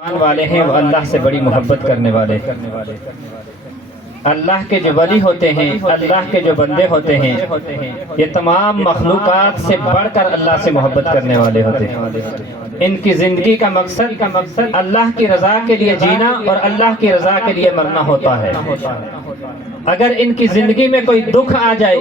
ایمان والے ہیں وہ اللہ سے بڑی محبت کرنے والے، اللہ کے جو ولی ہوتے ہیں، اللہ کے جو بندے ہوتے ہیں، یہ تمام مخلوقات سے بڑھ کر اللہ سے محبت کرنے والے ہوتے ہیں۔ ان کی زندگی کا مقصد اللہ کی رضا کے لیے جینا اور اللہ کی رضا کے لیے مرنا ہوتا ہے۔ اگر ان کی زندگی میں کوئی دکھ آ جائے،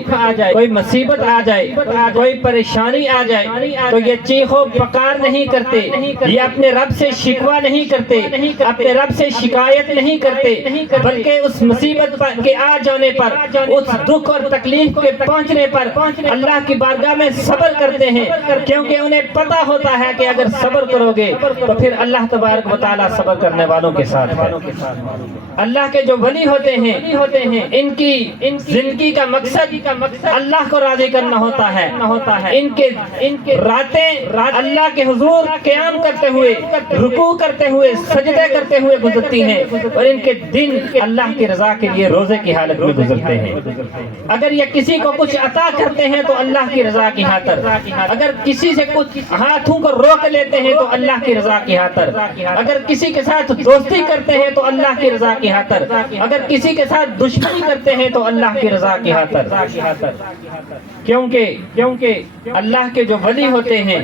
کوئی مصیبت آ جائے، کوئی پریشانی آ جائے تو یہ چیخو پکار نہیں کرتے، یہ اپنے رب سے شکوہ نہیں کرتے، اپنے رب سے شکایت نہیں کرتے، بلکہ اس مصیبت کے آ جانے پر، اس دکھ اور تکلیف کے پہنچنے پر اللہ کی بارگاہ میں صبر کرتے ہیں، کیونکہ انہیں پتہ ہوتا ہے کہ اگر صبر کرو گے تو پھر اللہ تبارک و تعالیٰ صبر کرنے والوں کے ساتھ ہے۔ اللہ کے جو ولی ہوتے ہیں ان کی زندگی کا مقصد اللہ کو راضی کرنا ہوتا ہے۔ ان کے راتیں اللہ کے حضور قیام کرتے ہوئے، رکوع کرتے ہوئے، سجدے کرتے ہوئے گزرتی ہیں، اور ان کے دن اللہ کی رضا کے لیے روزے کی حالت میں گزرتے ہیں۔ اگر یہ کسی کو کچھ عطا کرتے ہیں تو اللہ کی رضا کی خاطر، اگر کسی سے کچھ ہاتھوں کو روک لیتے ہیں تو اللہ کی رضا کی خاطر، اگر کسی کے ساتھ دوستی کرتے ہیں تو اللہ کی رضا کی خاطر، اگر کسی کے ساتھ دشمنی کرتے ہیں تو اللہ کی رضا کی خاطر، کیونکہ اللہ کے جو ولی ہوتے ہیں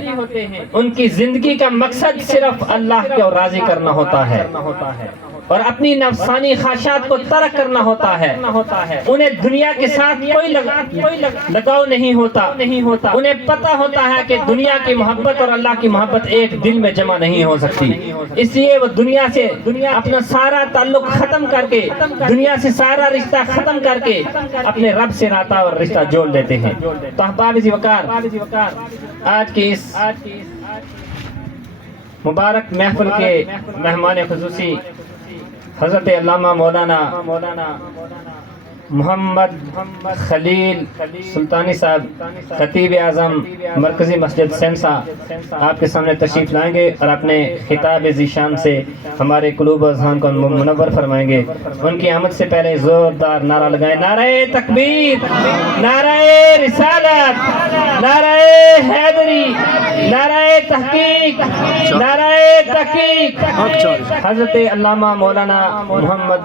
ان کی زندگی کا مقصد صرف اللہ کو راضی کرنا ہوتا ہے اور اپنی نفسانی خواہشات کو ترک کرنا ہوتا ہے۔ انہیں دنیا کے ساتھ کوئی لگاؤ نہیں ہوتا، انہیں پتہ ہوتا ہے کہ دنیا کی محبت اور اللہ کی محبت ایک دل میں جمع نہیں ہو سکتی، اس لیے وہ دنیا سے اپنا سارا تعلق ختم کر کے، دنیا سے سارا رشتہ ختم کر کے اپنے رب سے ناتا اور رشتہ جوڑ لیتے ہیں۔ تو احباب وقار، آج کی اس مبارک محفل کے مہمان خصوصی حضرت علامہ مولانا محمد خلیل سلطانی صاحب، خطیب اعظم مرکزی مسجد سینسا، آپ کے سامنے تشریف لائیں گے اور اپنے خطاب ذیشان سے ہمارے قلوب و اذہان کو منور فرمائیں گے۔ ان کی آمد سے پہلے زوردار نعرہ لگائیں، نعرہ تکبیر، نعرہ رسالت، نعرہ حیدری، نعرہ تحقیق، نعرہ تحقیق۔ حضرت علامہ مولانا محمد